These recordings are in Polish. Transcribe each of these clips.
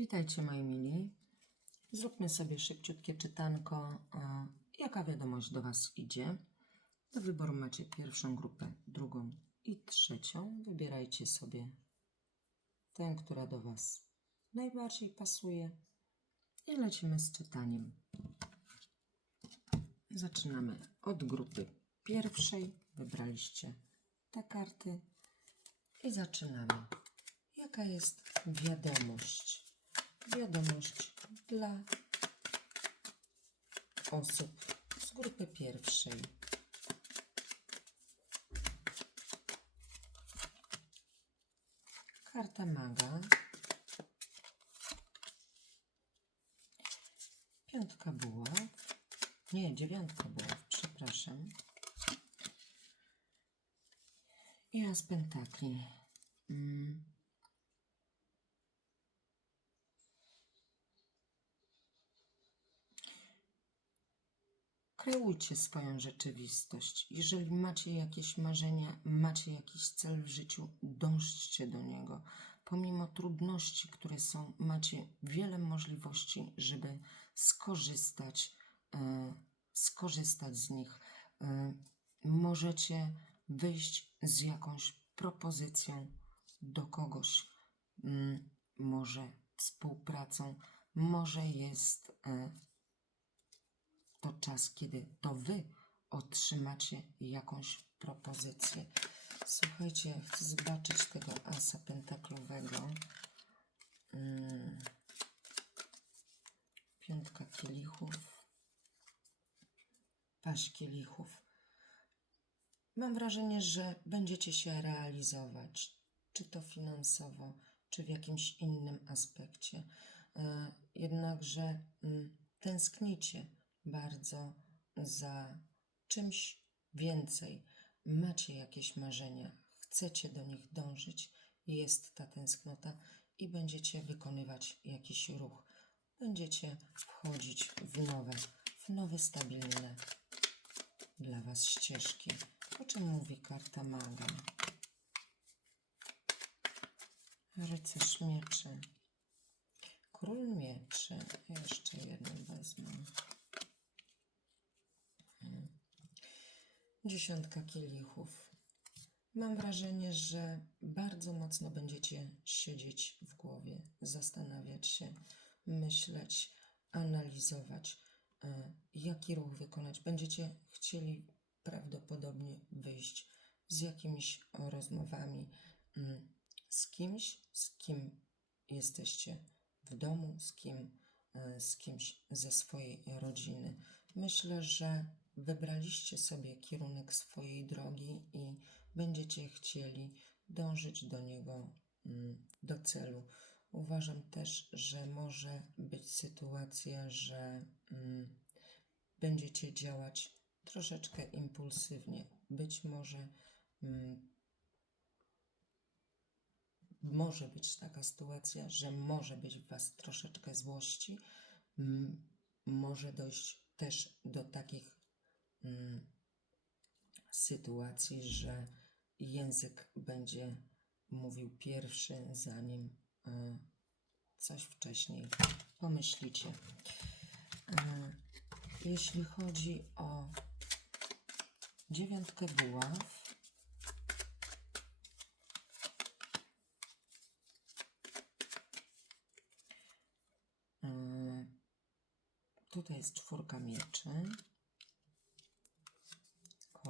Witajcie moi mili. Zróbmy sobie szybciutkie czytanko. e, Jaka wiadomość do Was idzie? Do wyboru macie pierwszą grupę, drugą i trzecią. Wybierajcie sobie tę, która do Was najbardziej pasuje i lecimy z czytaniem. Zaczynamy od grupy pierwszej. Wybraliście te karty i zaczynamy. Jaka jest wiadomość? Wiadomość dla osób z grupy pierwszej. Karta maga. Piątka buław. Nie, dziewiątka buław, przepraszam. I as pentakli. Mm. Kreujcie swoją rzeczywistość. Jeżeli macie jakieś marzenia, macie jakiś cel w życiu, dążcie do niego. Pomimo trudności, które są, macie wiele możliwości, żeby skorzystać, e, skorzystać z nich. E, możecie wyjść z jakąś propozycją do kogoś, mm, może współpracą, może jest e, to czas, kiedy to wy otrzymacie jakąś propozycję. Słuchajcie, chcę zobaczyć tego asa pentaklowego. Mm. Piątka kielichów. Paść kielichów. Mam wrażenie, że będziecie się realizować, czy to finansowo, czy w jakimś innym aspekcie. E, Jednakże mm, tęsknicie bardzo za czymś więcej. Macie jakieś marzenia, chcecie do nich dążyć, jest ta tęsknota i będziecie wykonywać jakiś ruch. Będziecie wchodzić w nowe, w nowe stabilne dla Was ścieżki. O czym mówi karta maga? Rycerz mieczy. Król mieczy. Jeszcze jeden wezmę. Dziesiątka kielichów. Mam wrażenie, że bardzo mocno będziecie siedzieć w głowie, zastanawiać się, myśleć, analizować, e, jaki ruch wykonać. Będziecie chcieli prawdopodobnie wyjść z jakimiś rozmowami, mm, z kimś, z kim jesteście w domu, z kim, e, z kimś ze swojej rodziny. Myślę, że wybraliście sobie kierunek swojej drogi i będziecie chcieli dążyć do niego, mm, do celu. Uważam też, że może być sytuacja, że mm, będziecie działać troszeczkę impulsywnie. Być może mm, może być taka sytuacja, że może być w Was troszeczkę złości. Może dojść też do takich sytuacji, że język będzie mówił pierwszy, zanim e, coś wcześniej pomyślicie. E, Jeśli chodzi o dziewiątkę buław, tutaj jest czwórka mieczy,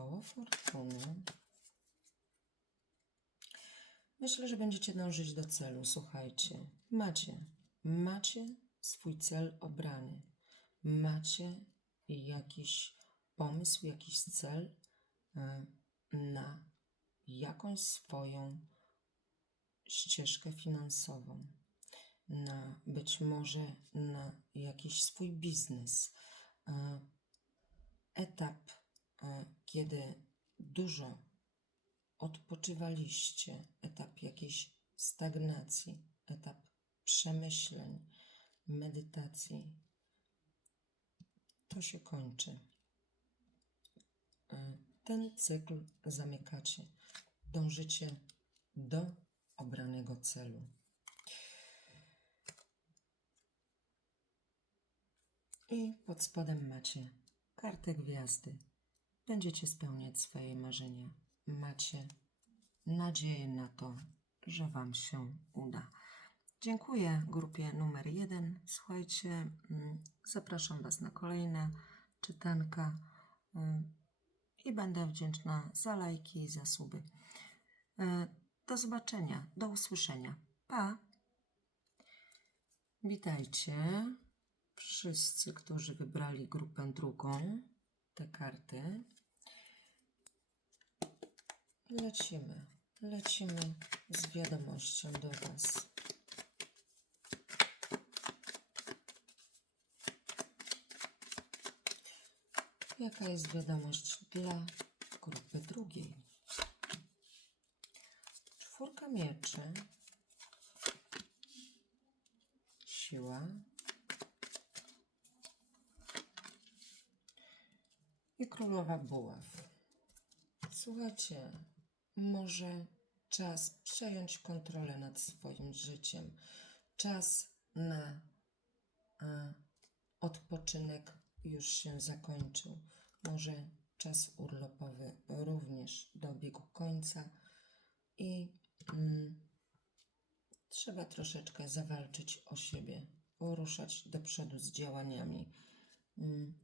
koło fortuny. Myślę, że będziecie dążyć do celu. Słuchajcie, macie, macie swój cel obrany. Macie jakiś pomysł, jakiś cel e, na jakąś swoją ścieżkę finansową, na być może na jakiś swój biznes. E, Etap, kiedy dużo odpoczywaliście, etap jakiejś stagnacji, etap przemyśleń, medytacji, to się kończy. E, Ten cykl zamykacie. Dążycie do obranego celu. I pod spodem macie kartę gwiazdy. Będziecie spełniać swoje marzenia. Macie nadzieję na to, że Wam się uda. Dziękuję grupie numer jeden. Słuchajcie, mm, zapraszam Was na kolejne czytanka mm, i będę wdzięczna za lajki i za suby. E, Do zobaczenia, do usłyszenia. Pa! Witajcie wszyscy, którzy wybrali grupę drugą, te karty. Lecimy, lecimy z wiadomością do Was. Jaka jest wiadomość dla grupy drugiej? Czwórka mieczy, siła i królowa buław. Słuchajcie, może czas przejąć kontrolę nad swoim życiem. Czas na e, odpoczynek już się zakończył. Może czas urlopowy również dobiegł końca i mm, trzeba troszeczkę zawalczyć o siebie, ruszać do przodu z działaniami. Mm,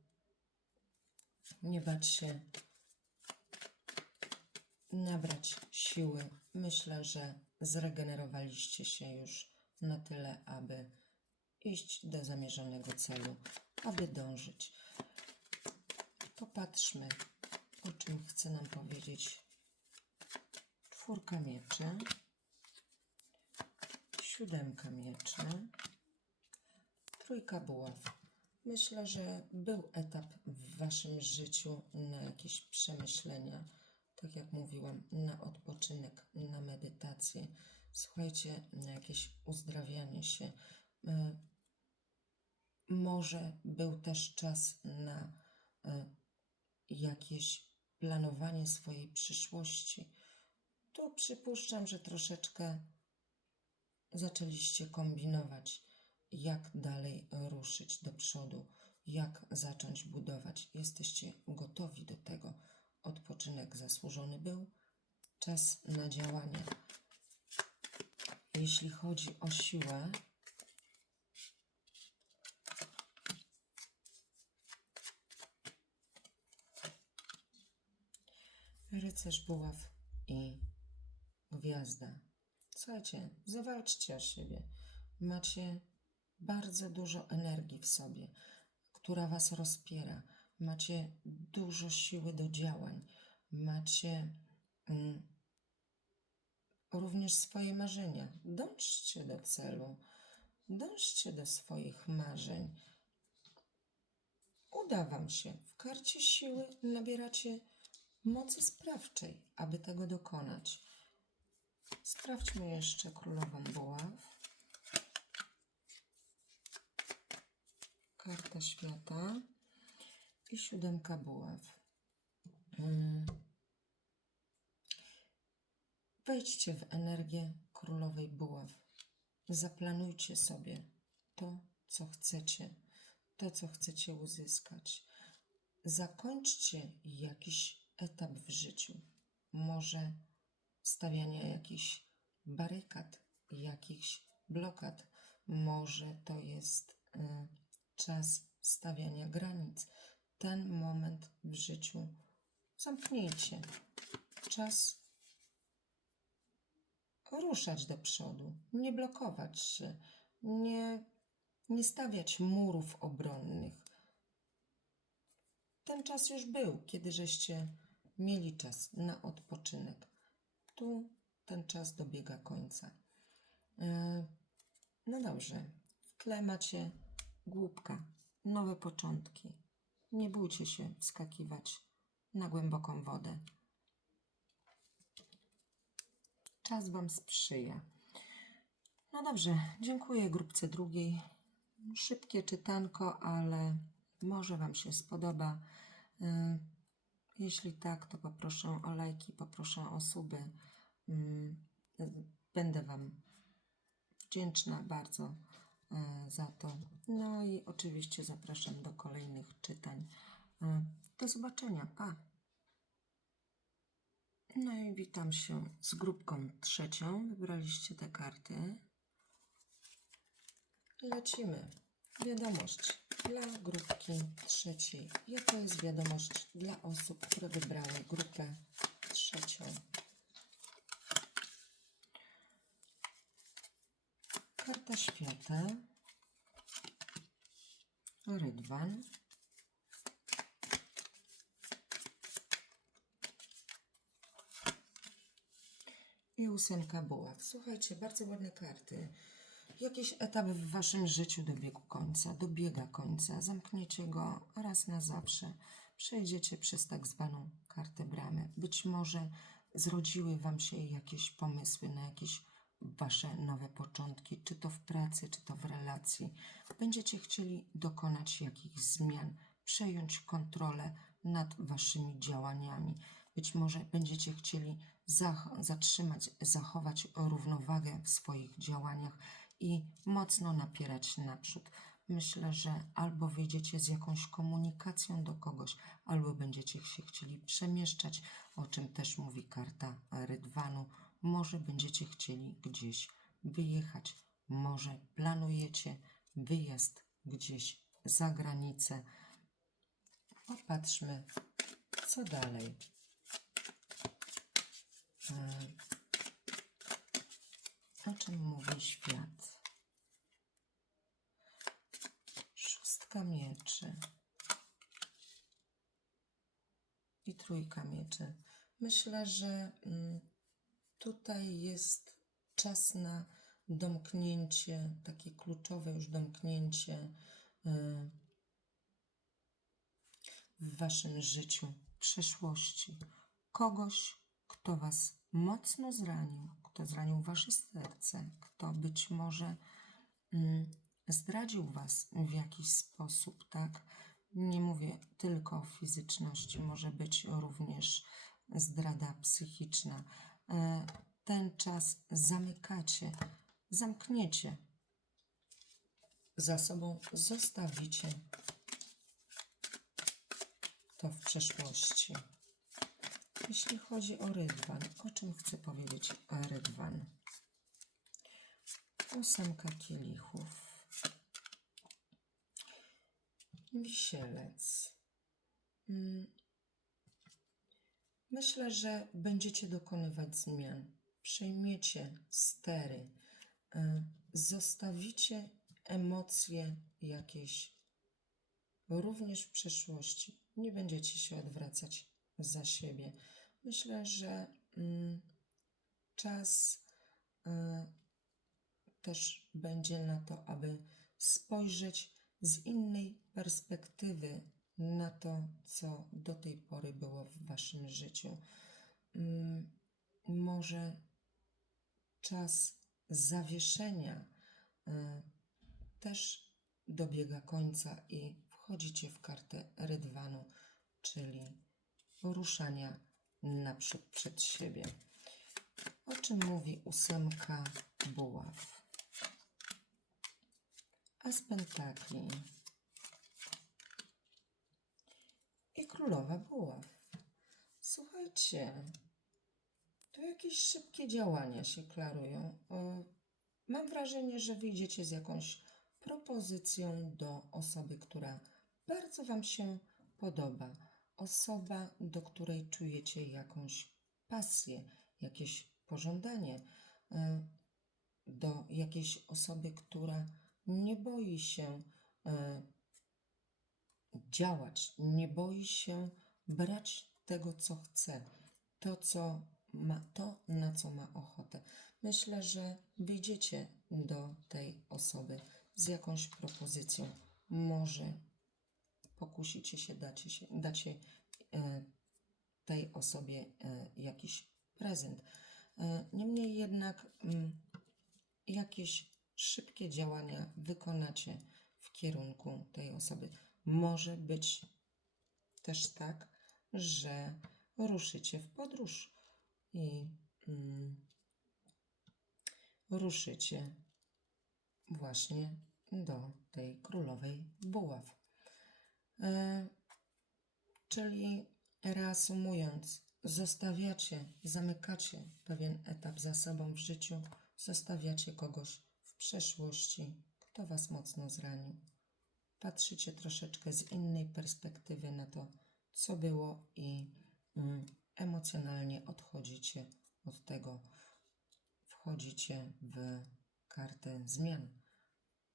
nie bać się nabrać siły. Myślę, że zregenerowaliście się już na tyle, aby iść do zamierzonego celu, aby dążyć. Popatrzmy, o czym chce nam powiedzieć czwórka mieczy, siódemka mieczy, trójka buław. Myślę, że był etap w Waszym życiu na jakieś przemyślenia, tak jak mówiłam, na odpoczynek, na medytację. Słuchajcie, na jakieś uzdrawianie się. Y, Może był też czas na y, jakieś planowanie swojej przyszłości. Tu przypuszczam, że troszeczkę zaczęliście kombinować, jak dalej ruszyć do przodu, jak zacząć budować. Jesteście gotowi do tego. Odpoczynek zasłużony był, czas na działanie. Jeśli chodzi o siłę, rycerz buław i gwiazda. Słuchajcie, zawalczcie o siebie. Macie bardzo dużo energii w sobie, która was rozpiera. Macie dużo siły do działań. Macie mm, również swoje marzenia. Dążcie do celu. Dążcie do swoich marzeń. Uda wam się. W karcie siły nabieracie mocy sprawczej, aby tego dokonać. Sprawdźmy jeszcze królową buław. Karta świata i siódemka buław. Mm. Wejdźcie w energię królowej buław. Zaplanujcie sobie to, co chcecie, to, co chcecie uzyskać. Zakończcie jakiś etap w życiu. Może stawiania jakichś barykad, jakichś blokad. Może to jest y, czas stawiania granic. Ten moment w życiu zamknijcie. Czas ruszać do przodu, nie blokować się, nie, nie stawiać murów obronnych. Ten czas już był, kiedy żeście mieli czas na odpoczynek. Tu ten czas dobiega końca. E, No dobrze, w tle macie głupka, nowe początki. Nie bójcie się wskakiwać na głęboką wodę. Czas Wam sprzyja. No dobrze, dziękuję grupce drugiej. Szybkie czytanko, ale może Wam się spodoba. Y, Jeśli tak, to poproszę o lajki, poproszę o suby. Mm, Będę Wam wdzięczna bardzo y, za to. No i oczywiście zapraszam do kolejnych Do zobaczenia. Pa. No i witam się z grupką trzecią. Wybraliście te karty. Lecimy. Wiadomość dla grupki trzeciej. Jaka jest wiadomość dla osób, które wybrały grupę trzecią? Karta świata. Rydwan. I ósemka buław. Słuchajcie, bardzo ładne karty. Jakiś etap w waszym życiu dobiegł końca, dobiega końca. Zamkniecie go raz na zawsze. Przejdziecie przez tak zwaną kartę bramy. Być może zrodziły wam się jakieś pomysły na jakieś wasze nowe początki, czy to w pracy, czy to w relacji. Będziecie chcieli dokonać jakichś zmian, przejąć kontrolę nad waszymi działaniami. Być może będziecie chcieli zatrzymać, zachować równowagę w swoich działaniach i mocno napierać naprzód. Myślę, że albo wyjdziecie z jakąś komunikacją do kogoś, albo będziecie się chcieli przemieszczać, o czym też mówi karta Rydwanu. Może będziecie chcieli gdzieś wyjechać, może planujecie wyjazd gdzieś za granicę. Popatrzmy, co dalej. E, O czym mówi świat? Szóstka mieczy i trójka mieczy. Myślę, że mm, tutaj jest czas na domknięcie, takie kluczowe już domknięcie y, w waszym życiu, przeszłości. Kogoś, kto was mocno zranił, kto zranił wasze serce, kto być może mm, zdradził was w jakiś sposób, tak? Nie mówię tylko o fizyczności, może być również zdrada psychiczna. E, Ten czas zamykacie, zamkniecie za sobą, zostawicie to w przeszłości. Jeśli chodzi o rydwan, o czym chcę powiedzieć o rydwan? Ósemka kielichów. Wisielec. Mm. Myślę, że będziecie dokonywać zmian. Przejmiecie stery. y, Zostawicie emocje jakieś również w przeszłości. Nie będziecie się odwracać za siebie. Myślę, że mm, czas y, też będzie na to, aby spojrzeć z innej perspektywy na to, co do tej pory było w waszym życiu. Mm, Może czas zawieszenia y, też dobiega końca i wchodzicie w kartę rydwanu, poruszania naprzód przed siebie. O czym mówi ósemka buław? As pentakli i królowa buław. Słuchajcie, tu jakieś szybkie działania się klarują. O, Mam wrażenie, że wyjdziecie z jakąś propozycją do osoby, która bardzo Wam się podoba. Osoba, do której czujecie jakąś pasję, jakieś pożądanie. e, Do jakiejś osoby, która nie boi się e, działać, nie boi się brać tego, co chce, to, co ma, to, na co ma ochotę. Myślę, że wyjdziecie do tej osoby z jakąś propozycją. Może pokusicie się, dacie, się, dacie tej osobie e, jakiś prezent. E, niemniej jednak mm, jakieś szybkie działania wykonacie w kierunku tej osoby. Może być też tak, że ruszycie w podróż i mm, ruszycie właśnie do tej królowej buław. E, czyli reasumując, zostawiacie, zamykacie pewien etap za sobą w życiu, zostawiacie kogoś w przeszłości, kto was mocno zranił. Patrzycie troszeczkę z innej perspektywy na to, co było i mm, emocjonalnie odchodzicie od tego, wchodzicie w kartę zmian,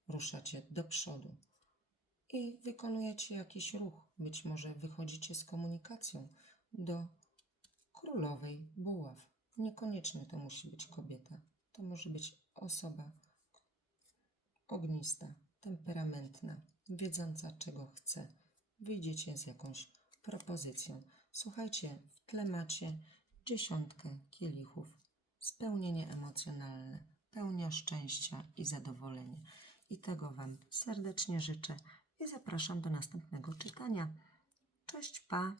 ruszacie do przodu i wykonujecie jakiś ruch. Być może wychodzicie z komunikacją do królowej buław. Niekoniecznie to musi być kobieta. To może być osoba ognista, temperamentna, wiedząca czego chce. Wyjdziecie z jakąś propozycją. Słuchajcie, w tle macie dziesiątkę kielichów, spełnienie emocjonalne, pełnia szczęścia i zadowolenia. I tego Wam serdecznie życzę i zapraszam do następnego czytania. Cześć, pa!